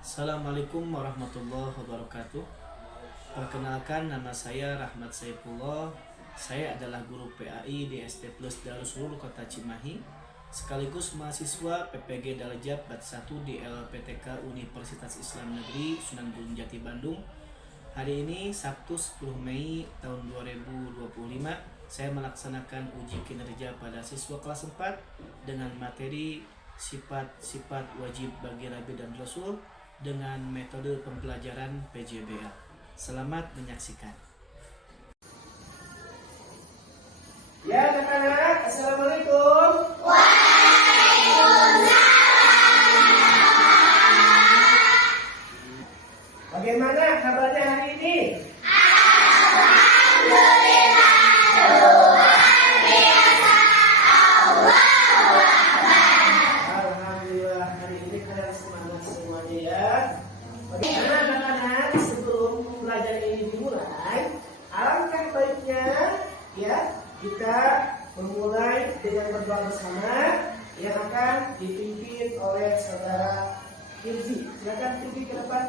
Assalamualaikum warahmatullahi wabarakatuh. Perkenalkan, nama saya Rahmat Saifullah. Saya adalah guru PAI di SD Plus Darussul Kota Cimahi, sekaligus mahasiswa PPG Darajat Bat 1 di LPTK Universitas Islam Negeri Sunan Gunung Jati Bandung. Hari ini Sabtu 10 Mei tahun 2025, saya melaksanakan uji kinerja pada siswa kelas 4 dengan materi sifat-sifat wajib bagi Nabi dan Rasul dengan metode pembelajaran PJBL. Selamat menyaksikan. Ya anak-anak, Assalamualaikum. Bagaimana kabarnya hari ini? Alhamdulillah, hari ini kalian semangat semuanya ya. Bagaimana anak-anak, sebelum pembelajaran ini dimulai, alangkah baiknya ya kita memulai dengan berdoa bersama yang akan dipimpin oleh saudara Irzi. Silakan Irzi ke depan.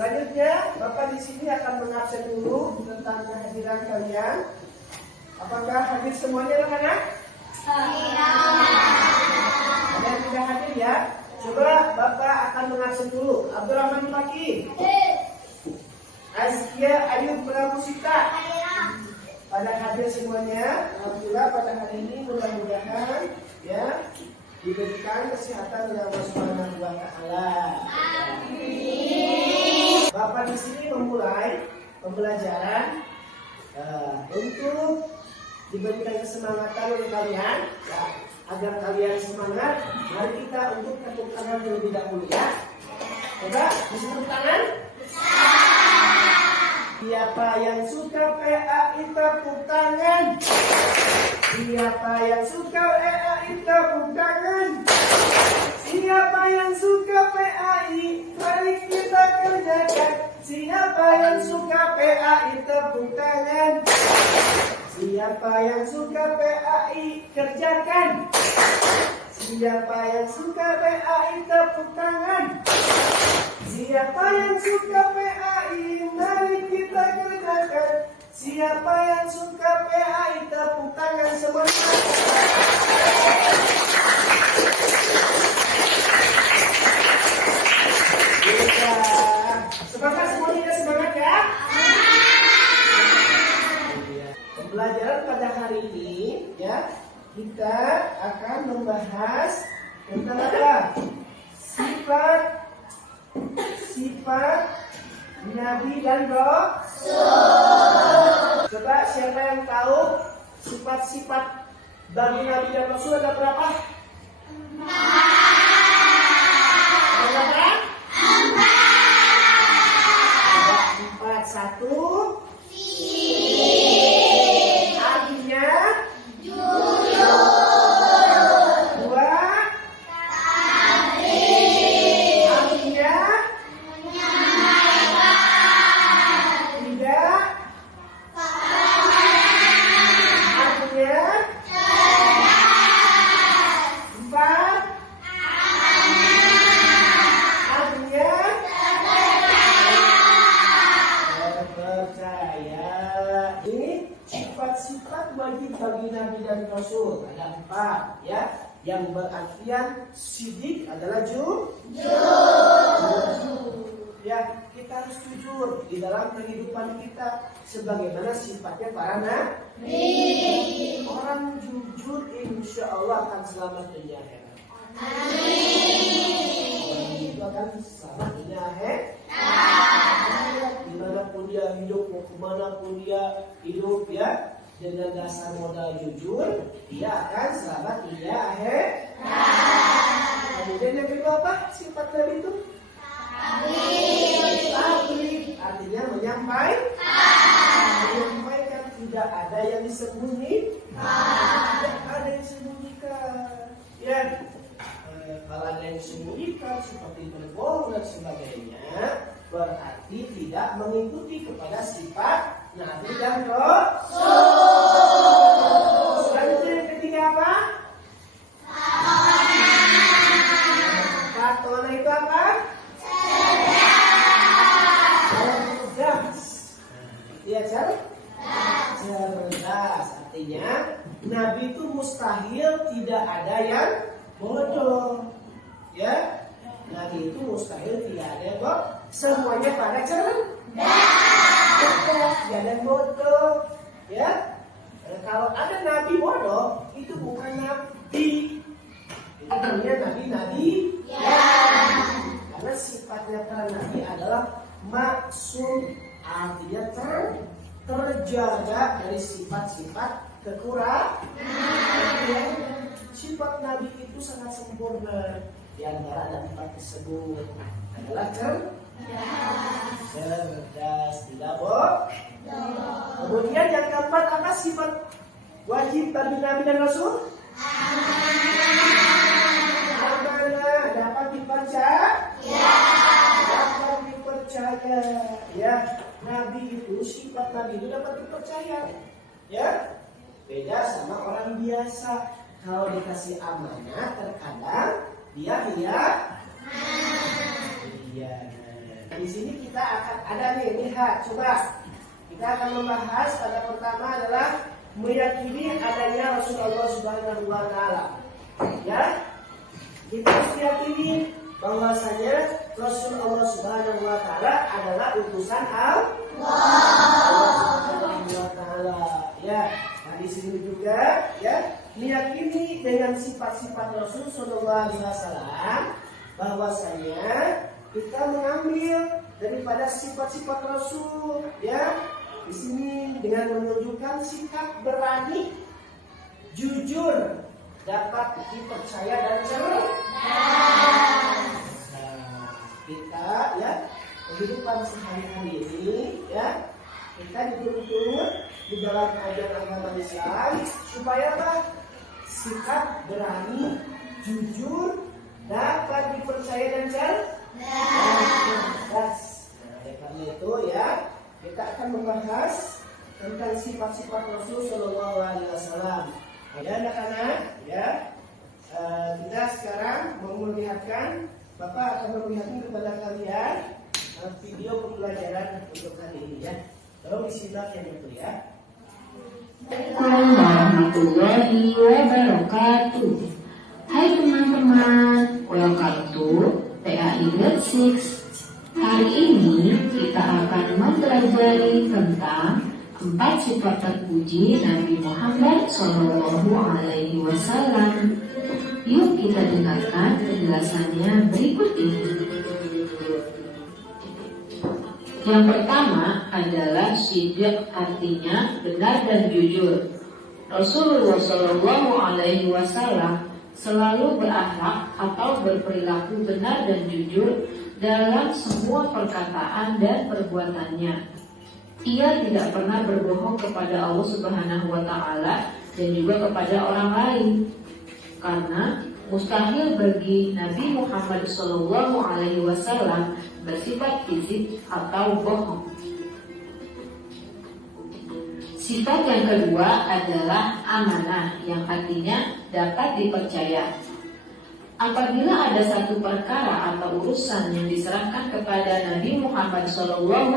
Selanjutnya, Bapak di sini akan mengabsen dulu tentang kehadiran kalian. Apakah hadir semuanya, anak-anak? Ada yang tidak hadir ya? Coba Bapak akan mengabsen dulu. Abdurrahman Faki, Azkia Ayub Pramusita, pada hadir semuanya. Alhamdulillah pada hari ini mudah-mudahan ya diberikan kesehatan oleh Allah Subhanahu wa Ta'ala. Bapak di sini memulai pembelajaran untuk diberikan kesemangatan oleh kalian ya, agar kalian semangat. Mari kita untuk tepuk tangan terlebih dahulu ya. Coba tepuk tangan. Siapa yang suka PAI tepuk tangan? Siapa yang suka PAI tepuk tangan? Siapa yang suka PAI? Mari kita kerjakan. Siapa yang suka PAI tepuk tangan? Siapa yang suka PAI kerjakan? Siapa yang suka PAI tepuk tangan? Siapa yang suka PAI? Mari kita kerjakan. Siapa yang suka PAI tepuk tangan semuanya. Semangat semuanya, semangat ya. Pembelajaran pada hari ini ya, kita akan membahas tentang apa? Sifat Nabi dan Rasul. Coba siapa yang tahu sifat-sifat bagi Nabi dan Rasul ada berapa? 4. 1. Artinya jujur. 2. dan Rasul ada 4 ya, yang berartian sidik adalah jujur. Ya, kita harus jujur di dalam kehidupan kita sebagaimana sifatnya para nabi. Orang jujur insya Allah akan selamat dunia akhirat. Amin. Itu akan selamat dunia akhirat. Dimanapun dia hidup, mau kemana pun dia hidup ya, dengan dasar modal jujur, dia akan selamat dunia akhirat. Kemudian yang kedua apa sifat Nabi itu? Tabligh, artinya menyampaikan, tidak ada yang disembunyikan. Tidak ada yang disembunyikan. Ya, kalau ada yang disembunyikan seperti berbohong dan sebagainya, berarti tidak mengikuti kepada sifat Nabi dan Rasul. Selanjutnya yang ketiga apa? Fatona itu apa? Ya, cerdas. Artinya Nabi itu mustahil tidak ada yang bodoh. Ya, Nabi itu mustahil tidak ada yang bodoh. Semuanya pada cerdas. Tidak ada yang bodoh. Ya, kalau ada Nabi bodoh, itu bukan Nabi. Itu namanya Nabi. Ya. Karena sifatnya para Nabi adalah maksum, artinya terjaga dari sifat-sifat kekurangan. Sifat Nabi itu sangat sempurna. Di antara ada 4 tersebut adalah cerdas, tidak bodoh. Kemudian yang keempat apa sifat wajib bagi Nabi dan Rasul? Amanah, dapat dipercaya. Ya, Nabi itu sifat Nabi itu dapat dipercaya. Ya, beda sama orang biasa. Kalau dikasih amanah terkadang dia iya. Di sini kita akan ada nih, lihat coba. Kita akan membahas pada pertama adalah meyakini adanya Rasulullah Subhanahu wa taala. Ya. Kita harus yakini bahwasanya Rasulullah Subhanahu wa taala adalah utusan Allah Subhanahu wa taala. Ya, nah di sini juga ya, meyakini dengan sifat-sifat Rasul sallallahu alaihi wasallam bahwasanya kita mengambil daripada sifat-sifat Rasul ya. Di sini dengan menunjukkan sikap berani, jujur, dapat dipercaya dan cerdas. Kita ya kehidupan sehari-hari ini ya, kita dituntut di dalam ajaran agama Islam supaya apa? Sikap berani, jujur, dapat dipercaya dan cerdas. Nah, oleh karena itu ya, kita akan membahas tentang sifat-sifat Rasul Shallallahu Alaihi Wasallam. Ya anak-anak, ya kita sekarang mau melihatkan, Bapak akan memperlihatkan kepada kalian video pembelajaran untuk hari ini ya. Tolong disimak yang betul ya. Assalamualaikum warahmatullahi wabarakatuh. Hai teman-teman, welcome to PAI Grade 6. Hari ini kita akan mempelajari tentang 4 sifat terpuji Nabi Muhammad SAW. Yuk kita dengarkan penjelasannya berikut ini. Yang pertama adalah sidq, artinya benar dan jujur. Rasulullah SAW selalu berakhlak atau berperilaku benar dan jujur dalam semua perkataan dan perbuatannya. Ia tidak pernah berbohong kepada Allah Subhanahu wa taala dan juga kepada orang lain. Karena mustahil bagi Nabi Muhammad SAW bersifat fisik atau bohong. Sifat yang kedua adalah amanah, yang artinya dapat dipercaya. Apabila ada satu perkara atau urusan yang diserahkan kepada Nabi Muhammad SAW,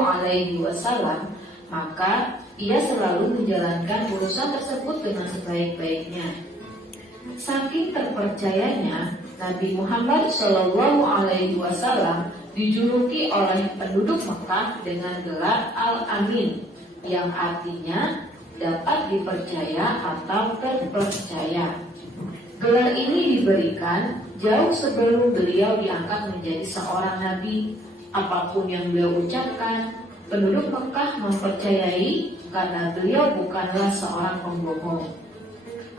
maka ia selalu menjalankan urusan tersebut dengan sebaik-baiknya. Saking terpercayanya, Nabi Muhammad SAW dijuluki oleh penduduk Mekah dengan gelar Al-Amin, yang artinya dapat dipercaya atau terpercaya. Gelar ini diberikan jauh sebelum beliau diangkat menjadi seorang nabi. Apapun yang beliau ucapkan, penduduk Mekah mempercayai karena beliau bukanlah seorang pembohong.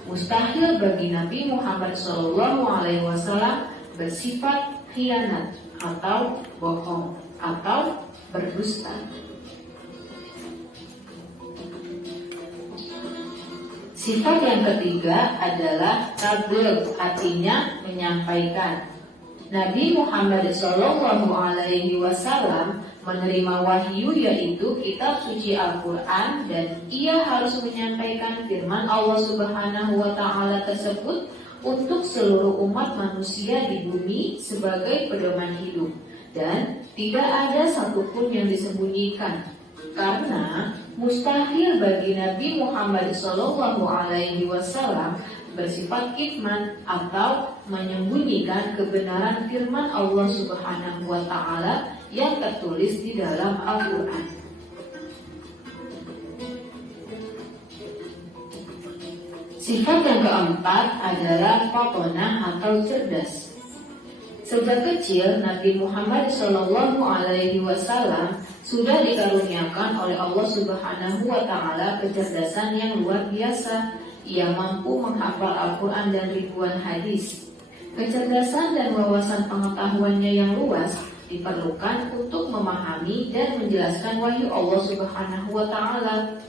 Mustahil bagi Nabi Muhammad SAW bersifat khianat atau bohong atau berdusta. Sifat yang ketiga adalah tabligh, artinya menyampaikan. Nabi Muhammad SAW menerima wahyu, yaitu kitab suci Al-Quran, dan ia harus menyampaikan firman Allah Subhanahu wa Ta'ala tersebut untuk seluruh umat manusia di bumi sebagai pedoman hidup, dan tidak ada satupun yang disembunyikan, karena mustahil bagi Nabi Muhammad SAW bersifat kitman atau menyembunyikan kebenaran firman Allah Subhanahu wa Ta'ala yang tertulis di dalam Al-Quran. Sifat yang keempat adalah fatonah atau cerdas. Sejak kecil Nabi Muhammad SAW sudah dikaruniakan oleh Allah Subhanahu wa Ta'ala kecerdasan yang luar biasa. Ia mampu menghafal Al-Quran dan ribuan hadis. Kecerdasan dan wawasan pengetahuannya yang luas diperlukan untuk memahami dan menjelaskan wahyu Allah Subhanahu wa Ta'ala.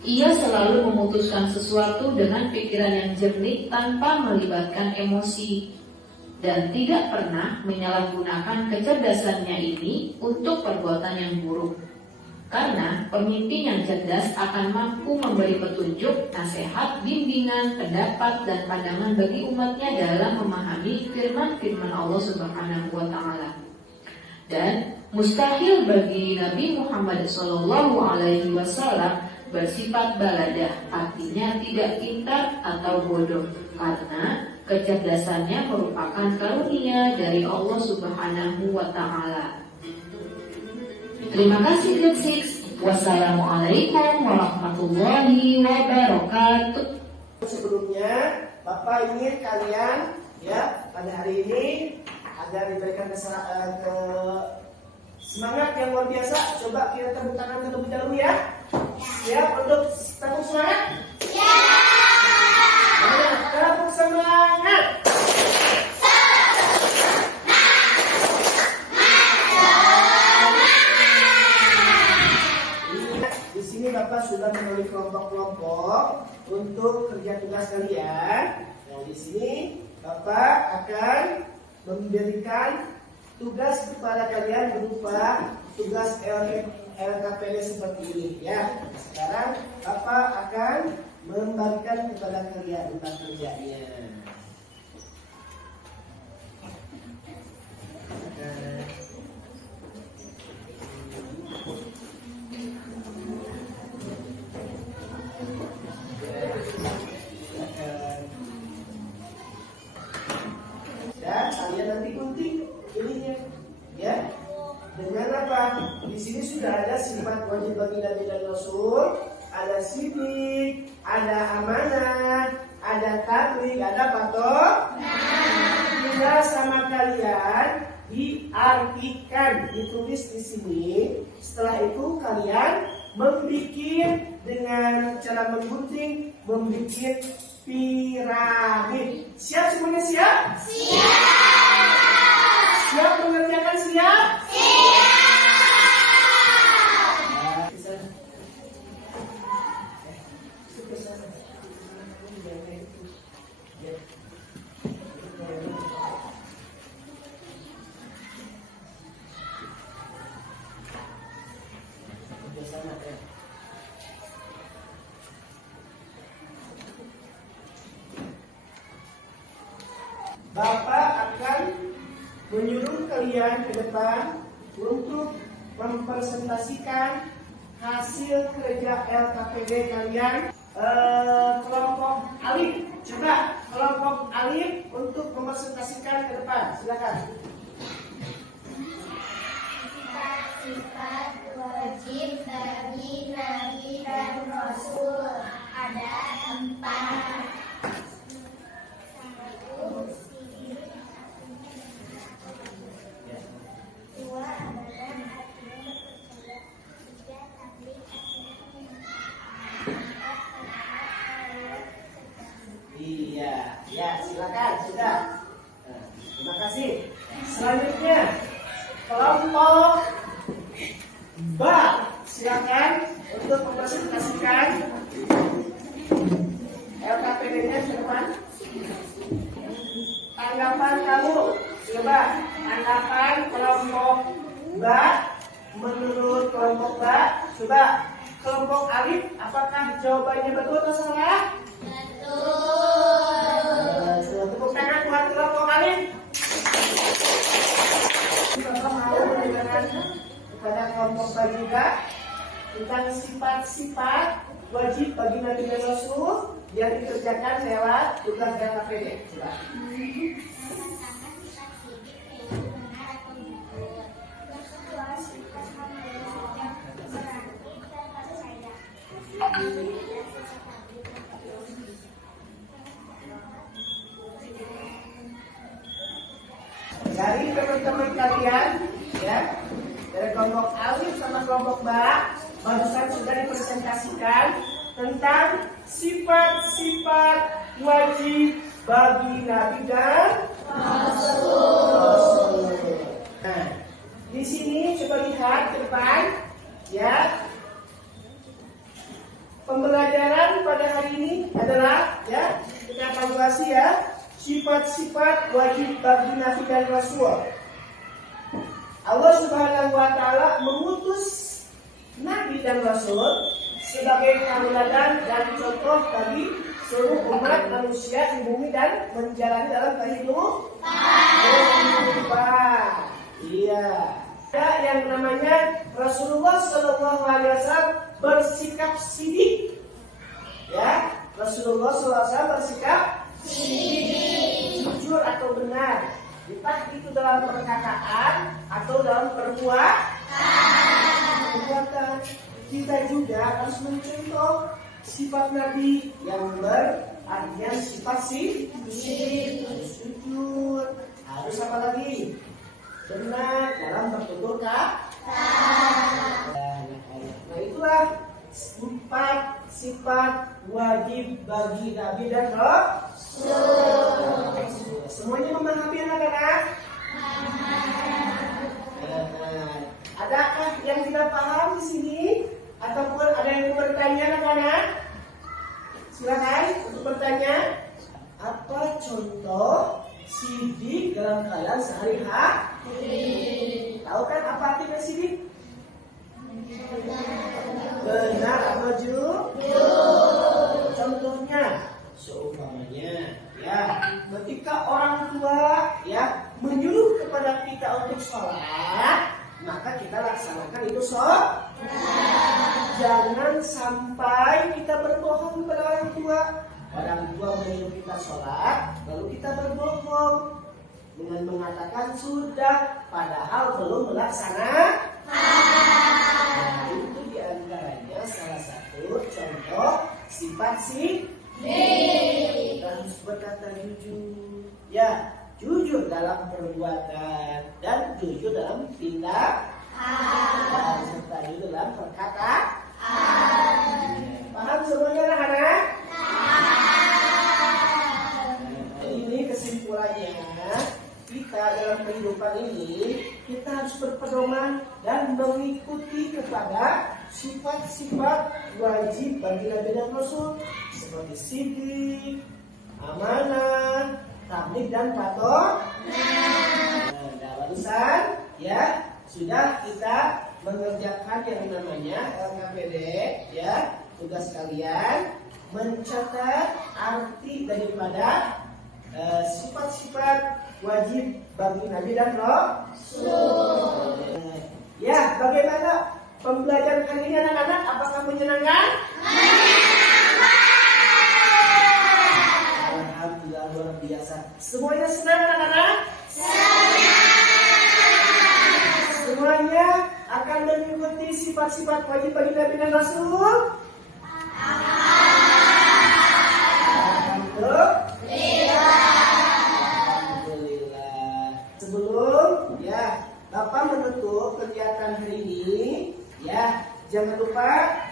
Ia selalu memutuskan sesuatu dengan pikiran yang jernih tanpa melibatkan emosi, dan tidak pernah menyalahgunakan kecerdasannya ini untuk perbuatan yang buruk. Karena pemimpin yang cerdas akan mampu memberi petunjuk, nasihat, bimbingan, pendapat, dan pandangan bagi umatnya dalam memahami firman-firman Allah Subhanahu wa Ta'ala. Dan mustahil bagi Nabi Muhammad SAW bersifat baladah, artinya tidak pintar atau bodoh, karena kecerdasannya merupakan karunia dari Allah Subhanahu wa Ta'ala. Terima kasih Grade 6. Wassalamualaikum warahmatullahi wabarakatuh. Sebelumnya, Bapak ingin kalian pada hari ini agar diberikan semangat yang luar biasa. Coba kita tepuk tangan terlebih dahulu ya. Siap untuk tepuk semangat? Ya. Tepuk semangat. Bapak sudah menulis kelompok-kelompok untuk kerja tugas kalian. Nah, di sini Bapak akan memberikan tugas kepada kalian berupa tugas LKPD seperti ini ya. Sekarang Bapak akan membagikan kepada kalian tentang kerjanya. Dan kalian nanti gunting ininya, ya. Dengan apa? Di sini sudah ada sifat wajib bagi Nabi dan Rasul, ada sidik, ada amanah, ada tabligh, ada patok. Tinggal sama kalian diartikan, ditulis di sini. Setelah itu kalian membuat dengan cara menggunting, membuat piramid. Siap semuanya, siap? Siap. Siap mengerjakan, siap? Siap. Bapak akan menyuruh kalian ke depan untuk mempresentasikan hasil kerja LKPD kalian kelompok alif. Coba kelompok alif untuk mempresentasikan ke depan. Silakan. Sifat wajib bagi Nabi dan Rasul ada 4. Iya, ya silakan sudah. Terima kasih. Selanjutnya kelompok ba, silakan untuk mempresentasikan LKPD-nya ke depan. Tanggapan kamu, coba tanggapan kelompok ba menurut kelompok ba. Coba kelompok alif, apakah jawabannya betul atau salah? Tepuk tangan buat kelompok alif. Bapak mau mendengarkan kepada kelompok ba juga tentang sifat-sifat wajib bagi Nabi dan Rasul yang dikerjakan lewat tugas LKPD. Coba. Dari teman-teman kalian, ya, dari kelompok alif sama kelompok ba, barusan sudah dipresentasikan tentang sifat-sifat wajib bagi Nabi dan Rasul. Nah, di sini coba lihat ke depan, ya. Pembelajaran pada hari ini adalah, ya, kita evaluasi ya. Sifat-sifat wajib bagi Nabi dan Rasul. Allah Subhanahu wa Ta'ala mengutus Nabi dan Rasul sebagai tauladan dan contoh bagi seluruh umat manusia di bumi dan menjalani dalam kehidupan. Iya. Ada yang namanya Rasulullah Shallallahu Alaihi Wasallam bersikap sidik. Ya, Rasulullah SAW bersikap jujur atau benar, entah itu dalam perkataan atau dalam perbuatan. Kita juga harus mencontoh sifat Nabi yang berartian sifat jujur. Harus apa lagi? Benar dalam bertutur kata. Nah, itulah 4 sifat wajib bagi Nabi dan Rasul. Semuanya memahami anak-anak? Adakah yang tidak paham di sini? Ataupun ada yang mau bertanya anak-anak? Silakan untuk bertanya. Apa contoh sidik dalam kalian sehari-hari? Tahu kan apa artinya sidik? Benar atau jujur. Contohnya, seumpamanya, ya, ketika orang tua, ya, menyuruh kepada kita untuk sholat, maka kita laksanakan itu sholat. Jangan sampai kita berbohong kepada orang tua. Orang tua menyuruh kita sholat, lalu kita berbohong dengan mengatakan sudah, padahal belum melaksanakan. Nah, itu diantaranya salah satu contoh sifat kita harus berkata jujur, ya, jujur dalam perbuatan dan jujur dalam tindakan dan serta jujur dalam perkataan. Paham semuanya anak-anak? Ini kesimpulannya, kita dalam kehidupan ini kita harus berpedoman dan mengikuti kepada sifat-sifat wajib bagi Nabi dan Rasul seperti sidik, amanah, tabligh dan patuh. Nah, barusan ya sudah kita mengerjakan yang namanya LKPD, ya, tugas kalian mencatat arti daripada sifat-sifat wajib bagi Nabi dan Rasul. Ya, bagaimana pembelajaran kali ini anak-anak apakah menyenangkan? Alhamdulillah luar biasa. Semuanya senang anak-anak? Semuanya akan mengikuti sifat-sifat wajib bagi Nabi dan Rasul? Alhamdulillah. Sebelum ya Bapak menutup kegiatan hari ini, ya jangan lupa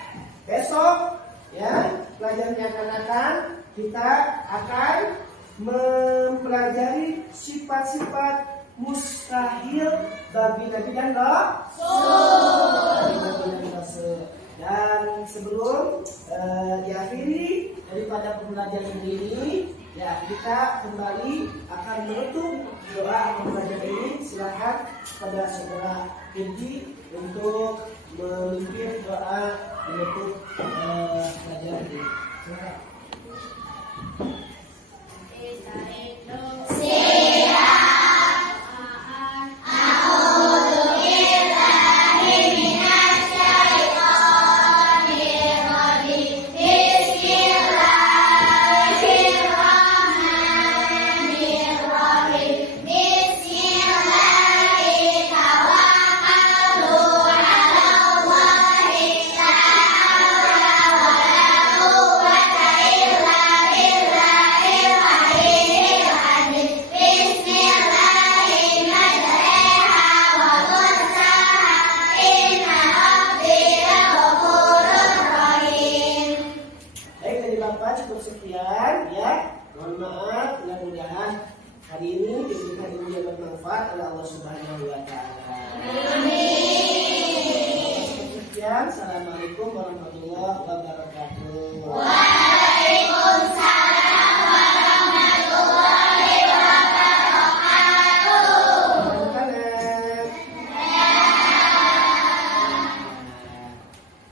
besok ya pelajarannya akan kita akan mempelajari sifat-sifat mustahil bagi Nabi dan Rasul. Dan sebelum diakhiri daripada pembelajaran ini, ya kita kembali akan menutup doa pembelajaran ini. Silakan pada saudara Indi untuk memimpin doa menutup pelajaran ini. Silakan. Cukup sekian ya. Mohon maaf, mudah-mudahan hari ini diberikan ilmu yang bermanfaat oleh Allah Subhanahu wa taala. Amin. Sekian, assalamualaikum warahmatullahi wabarakatuh.